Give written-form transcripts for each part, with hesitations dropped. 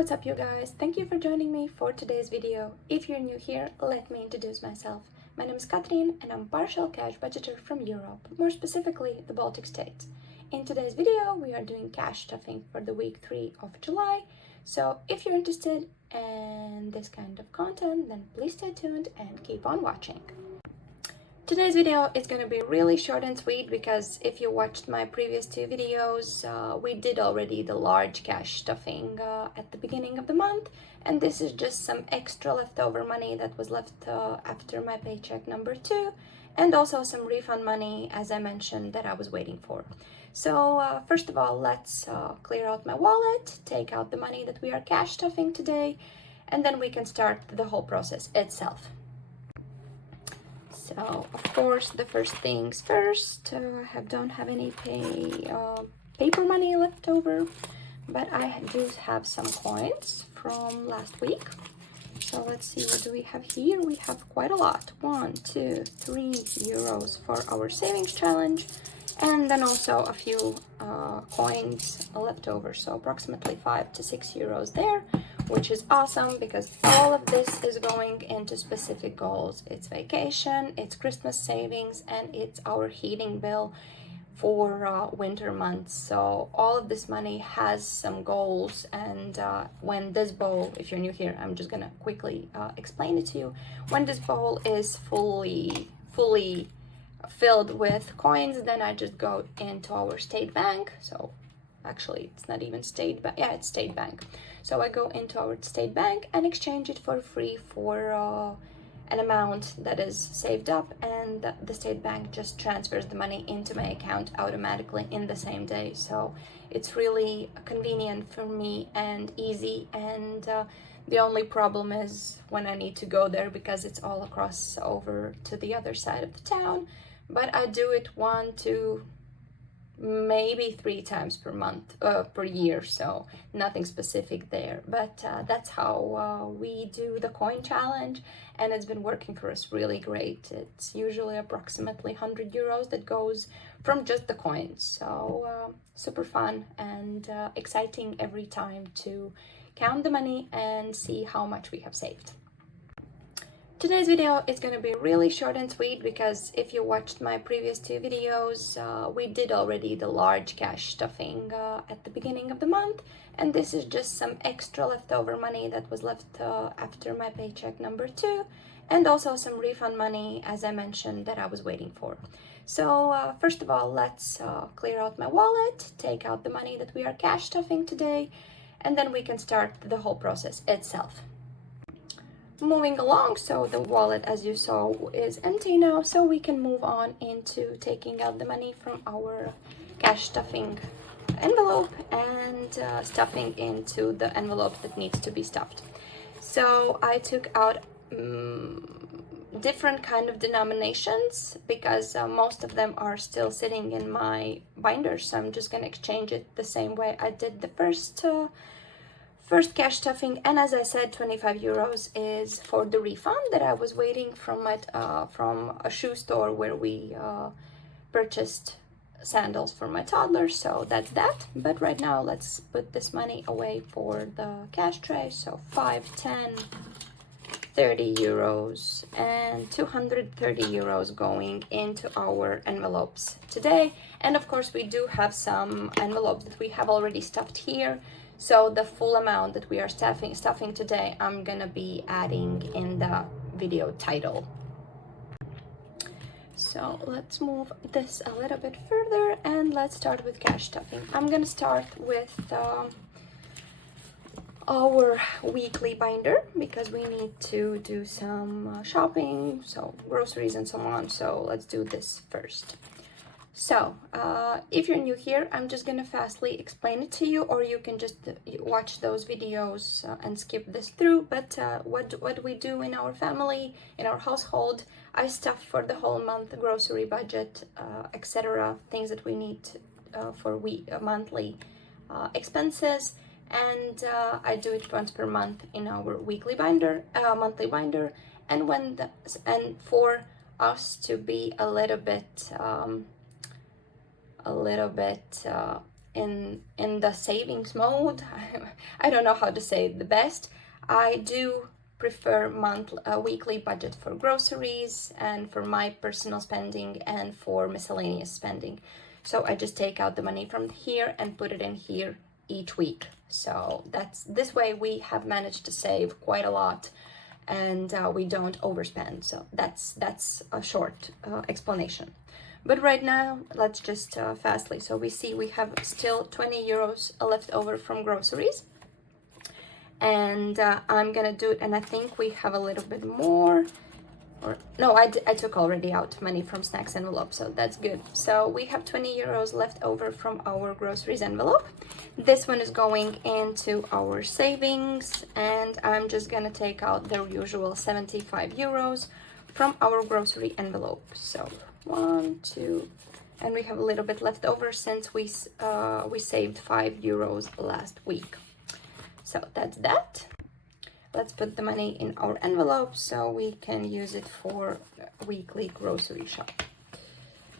what's up you guys? Thank you for joining me for today's video. If you're new here, let me introduce myself. My name is Catherine and I'm partial cash budgeter from Europe, more specifically the Baltic States. In today's video, we are doing cash stuffing for the week 3 of July. So if you're interested in this kind of content, then please stay tuned and keep on watching. Today's video is going to be really short and sweet because if you watched my previous 2 videos, we did already the large cash stuffing at the beginning of the month, and this is just some extra leftover money that was left after my paycheck number 2, and also some refund money, as I mentioned, that I was waiting for. So first of all, let's clear out my wallet, take out the money that we are cash stuffing today, and then we can start the whole process itself. So, of course, the first things first, I don't have any paper money left over, but I do have some coins from last week. So let's see, what do we have here? We have quite a lot. 1, 2, 3 euros for our savings challenge, and then also a few coins left over, so approximately 5 to 6 euros there, which is awesome because all of this is going into specific goals. It's vacation, it's Christmas savings, and it's our heating bill for winter months. So all of this money has some goals, and when this bowl, if you're new here, I'm just gonna quickly explain it to you. When this bowl is fully filled with coins, then I just go into our state bank. So actually it's not even state bank, yeah, it's state bank. So I go into our state bank and exchange it for free for an amount that is saved up, and the state bank just transfers the money into my account automatically in the same day. So it's really convenient for me and easy, and the only problem is when I need to go there because it's all across over to the other side of the town. But I do it 1, 2, maybe 3 times per month, per year, so nothing specific there. But that's how we do the coin challenge, and it's been working for us really great. It's usually approximately 100 euros that goes from just the coins. So super fun and exciting every time to count the money and see how much we have saved. Today's video is going to be really short and sweet because if you watched my previous 2 videos, we did already the large cash stuffing at the beginning of the month, and this is just some extra leftover money that was left after my paycheck number 2, and also some refund money, as I mentioned, that I was waiting for. So first of all, let's clear out my wallet, take out the money that we are cash stuffing today, and then we can start the whole process itself. Moving along, so the wallet, as you saw, is empty now, so we can move on into taking out the money from our cash stuffing envelope and stuffing into the envelope that needs to be stuffed. So I took out different kind of denominations because most of them are still sitting in my binder, so I'm just gonna exchange it the same way I did the first cash stuffing. And as I said, 25 euros is for the refund that I was waiting from a shoe store where we purchased sandals for my toddler. So that's that. But right now, let's put this money away for the cash tray. So 5, 10, 30 euros and 230 euros going into our envelopes today. And of course, we do have some envelopes that we have already stuffed here. So the full amount that we are stuffing today, I'm gonna be adding in the video title. So let's move this a little bit further and let's start with cash stuffing. I'm gonna start with our weekly binder because we need to do some shopping, so groceries and so on. So let's do this first. So if you're new here, I'm just gonna fastly explain it to you, or you can just watch those videos and skip this through. But what we do in our family, in our household, I stuff for the whole month, grocery budget, etc., things that we need for monthly expenses, and I do it once per month in our weekly binder, monthly binder, and for us to be a little bit in the savings mode. I don't know how to say it the best. I do prefer weekly budget for groceries and for my personal spending and for miscellaneous spending. So I just take out the money from here and put it in here each week. So this way we have managed to save quite a lot, and we don't overspend. So that's a short explanation. But right now, let's just fastly. So we see we have still 20 euros left over from groceries. And I'm gonna do it, and I think we have a little bit more. Or no, I took already out money from snacks envelope, so that's good. So we have 20 euros left over from our groceries envelope. This one is going into our savings, and I'm just gonna take out the usual 75 euros from our grocery envelope. So 1, 2, and we have a little bit left over since we saved 5 euros last week. So that's that. Let's put the money in our envelope so we can use it for weekly grocery shop.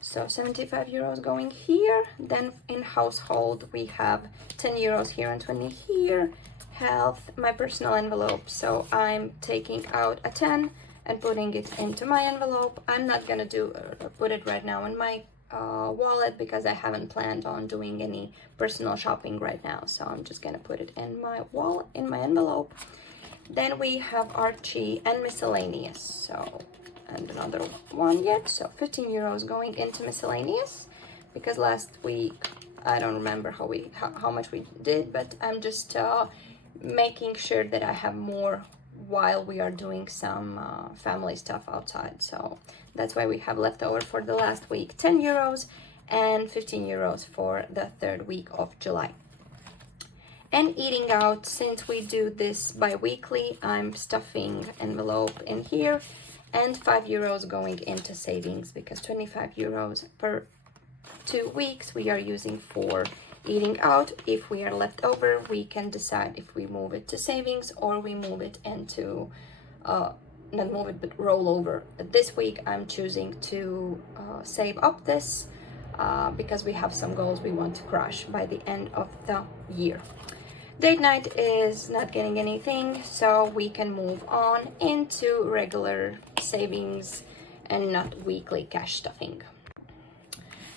So 75 euros going here. Then in household, we have 10 euros here and 20 here. Health, my personal envelope. So I'm taking out a 10 and putting it into my envelope. I'm not gonna put it right now in my wallet because I haven't planned on doing any personal shopping right now. So I'm just gonna put it in my wallet, in my envelope. Then we have Archie and miscellaneous. So, and another one yet. So 15 euros going into miscellaneous because last week, I don't remember how much we did, but I'm just making sure that I have more while we are doing some family stuff outside. So that's why we have left over for the last week 10 euros and 15 euros for the third week of July. And eating out, since we do this bi-weekly, I'm stuffing envelope in here and 5 euros going into savings because 25 euros per 2 weeks we are using for eating out. If we are left over, we can decide if we move it to savings or we move it into, not move it, but roll over. This week I'm choosing to save up this because we have some goals we want to crush by the end of the year. Date night is not getting anything, so we can move on into regular savings and not weekly cash stuffing.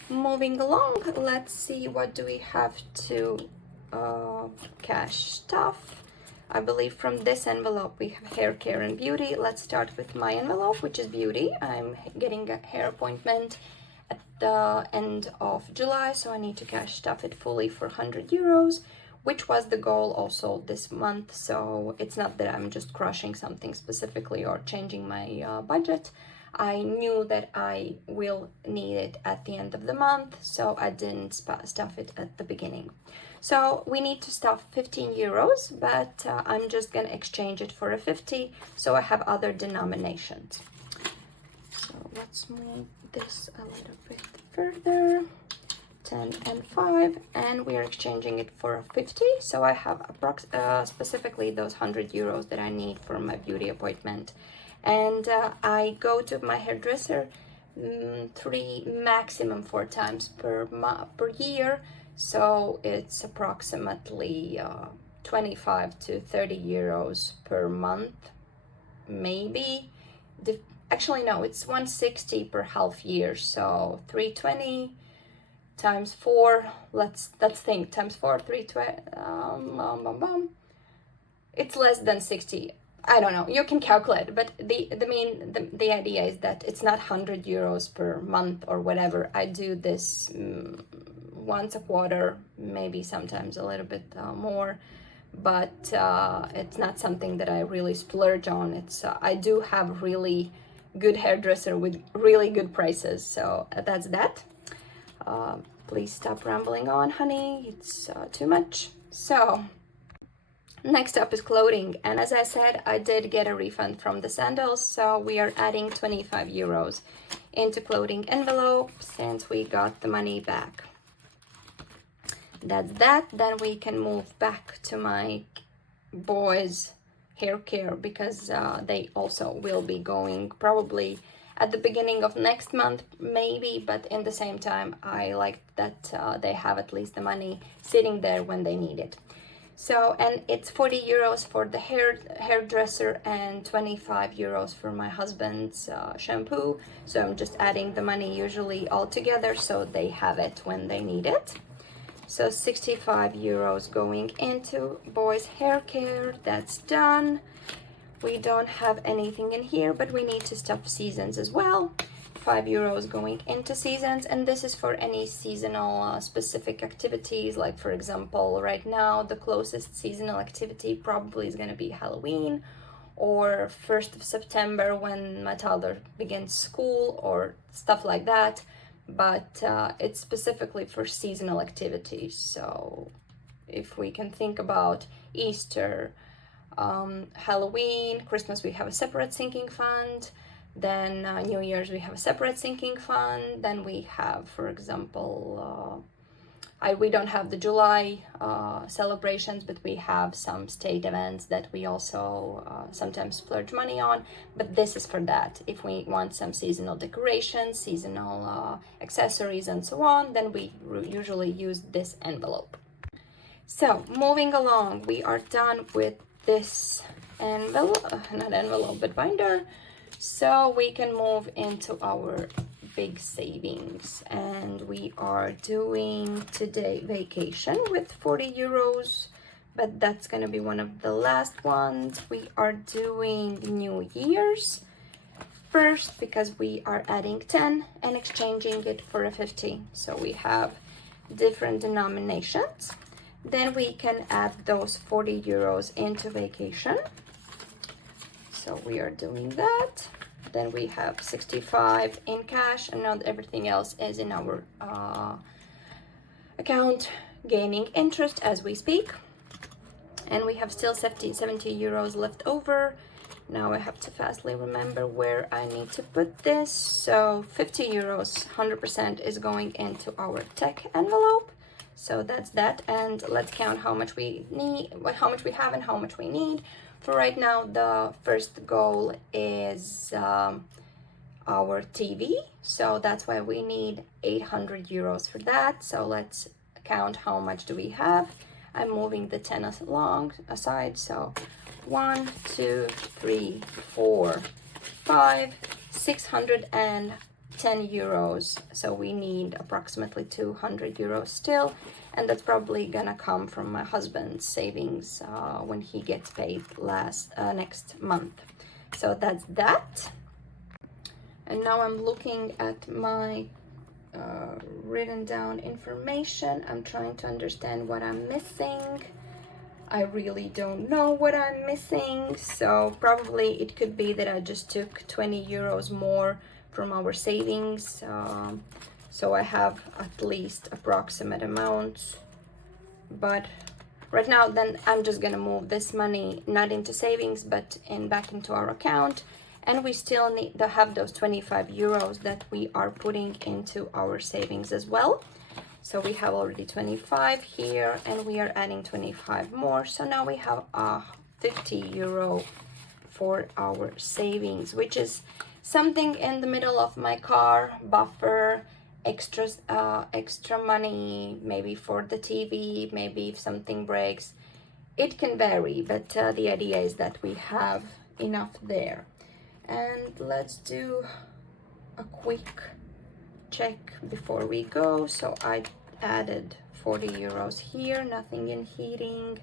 Moving along, let's see what do we have to cash stuff. I believe from this envelope we have hair care and beauty. Let's start with my envelope, which is beauty. I'm getting a hair appointment at the end of July, so I need to cash stuff it fully for 100 euros, which was the goal also this month. So it's not that I'm just crushing something specifically or changing my budget. I knew that I will need it at the end of the month, so I didn't stuff it at the beginning. So we need to stuff 15 euros, but I'm just gonna exchange it for a 50, so I have other denominations. So let's move this a little bit further. 10 and 5, and we are exchanging it for a 50, so I have specifically those 100 euros that I need for my beauty appointment. And I go to my hairdresser 3, maximum 4 times per year, so it's approximately 25 to 30 euros per month, maybe. Actually no, it's 160 per half year, so 320 times 4, let's think, times 4, 320, it's less than 60. I don't know, you can calculate, but the idea is that it's not 100 euros per month or whatever. I do this once a quarter, maybe sometimes a little bit more, but it's not something that I really splurge on. It's I do have really good hairdresser with really good prices, so that's that. Please stop rambling on, honey, it's too much. So next up is clothing, and as I said, I did get a refund from the sandals, so we are adding 25 euros into clothing envelope since we got the money back. That's that. Then we can move back to my boys hair care because they also will be going probably at the beginning of next month maybe, but in the same time I like that they have at least the money sitting there when they need it. So, and it's 40 euros for the hairdresser and 25 euros for my husband's shampoo. So I'm just adding the money usually all together so they have it when they need it. So 65 euros going into boys' hair care. That's done. We don't have anything in here, but we need to stuff seasons as well. 5 euros going into seasons, and this is for any seasonal specific activities. Like for example, right now the closest seasonal activity probably is going to be Halloween or 1st of September when my toddler begins school or stuff like that, but it's specifically for seasonal activities. So if we can think about Easter, Halloween, Christmas, we have a separate sinking fund. Then New Year's, we have a separate sinking fund. Then we have, for example, we don't have the July celebrations, but we have some state events that we also sometimes splurge money on. But this is for that. If we want some seasonal decorations, seasonal accessories, and so on, then we usually use this envelope. So moving along, we are done with this envelope, not envelope, but binder. So we can move into our big savings, and we are doing today vacation with 40 euros, but that's going to be one of the last ones. We are doing New Year's first because we are adding 10 and exchanging it for a 50. So we have different denominations. Then we can add those 40 euros into vacation. So we are doing that. Then we have 65 in cash, and now everything else is in our account gaining interest as we speak. And we have still 70 euros left over. Now I have to fastly remember where I need to put this. So 50 euros, 100% is going into our tech envelope. So that's that, and let's count how much we need, how much we have and how much we need. For right now, the first goal is our TV, so that's why we need 800 euros for that. So let's count how much do we have. I'm moving the 10 along aside, so 1, 2, 3, 4, 5, 610 euros. So we need approximately 200 euros still, and that's probably gonna come from my husband's savings when he gets paid next month. So that's that. And now I'm looking at my written down information. I'm trying to understand what I'm missing. I really don't know what I'm missing, so probably it could be that I just took 20 euros more from our savings, so I have at least approximate amounts. But right now, then I'm just gonna move this money not into savings but back into our account, and we still need to have those 25 euros that we are putting into our savings as well. So we have already 25 here, and we are adding 25 more. So now we have 50 euro for our savings, which is something in the middle of my car buffer, extra money, maybe for the TV, maybe if something breaks. It can vary, but the idea is that we have enough there. And let's do a quick check before we go. So I added 40 euros here, nothing in heating,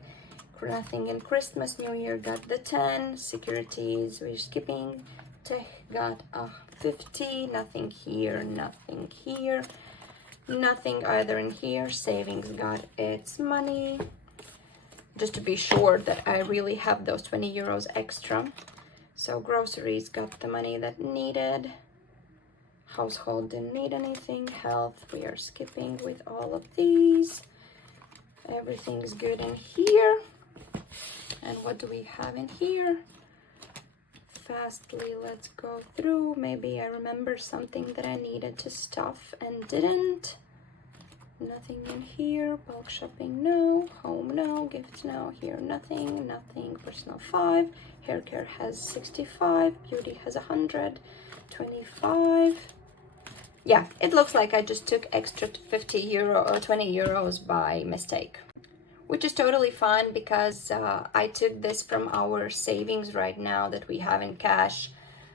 nothing in Christmas, New Year got the 10, securities we're skipping, tech got a 50, nothing here, nothing here, nothing either in here, savings got its money, just to be sure that I really have those 20 euros extra. So groceries got the money that needed. Household didn't need anything. Health, we are skipping with all of these. Everything's good in here. And what do we have in here? Fastly, let's go through. Maybe I remember something that I needed to stuff and didn't. Nothing in here. Bulk shopping, no. Home, no. Gifts, no. Here, nothing. Nothing. Personal, 5. Hair care has 65. Beauty has 100. 25. Yeah, it looks like I just took extra 50 euro or 20 euros by mistake, which is totally fine because I took this from our savings right now that we have in cash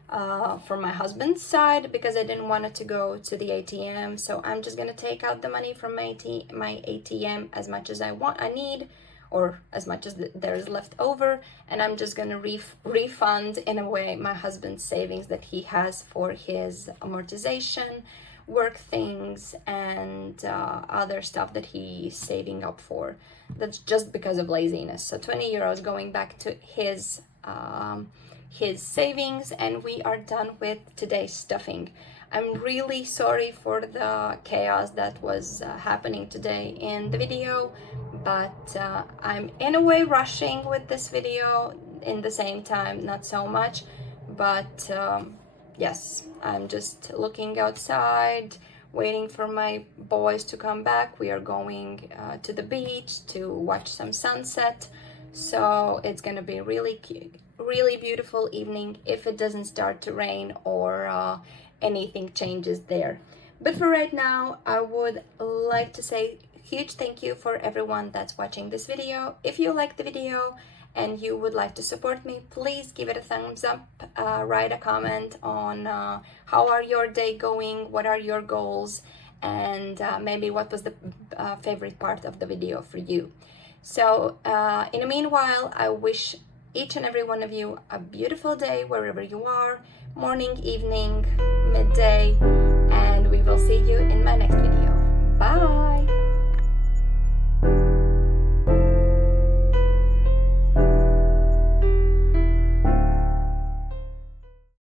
from my husband's side, because I didn't want it to go to the ATM. So I'm just gonna take out the money from my ATM as much as I need, or as much as there's left over, and I'm just gonna refund in a way my husband's savings that he has for his amortization, work things, and other stuff that he's saving up for. That's just because of laziness. So 20 euros going back to his savings, and we are done with today's stuffing. I'm really sorry for the chaos that was happening today in the video, but I'm in a way rushing with this video, in the same time not so much, but yes, I'm just looking outside, waiting for my boys to come back. We are going to the beach to watch some sunset, so it's gonna be really beautiful evening if it doesn't start to rain or anything changes there. But for right now, I would like to say huge thank you for everyone that's watching this video. If you like the video and you would like to support me, please give it a thumbs up, write a comment on how are your day going, what are your goals, and maybe what was the favorite part of the video for you. So in the meanwhile, I wish each and every one of you a beautiful day wherever you are, morning, evening, midday, and we will see you in my next video. Bye!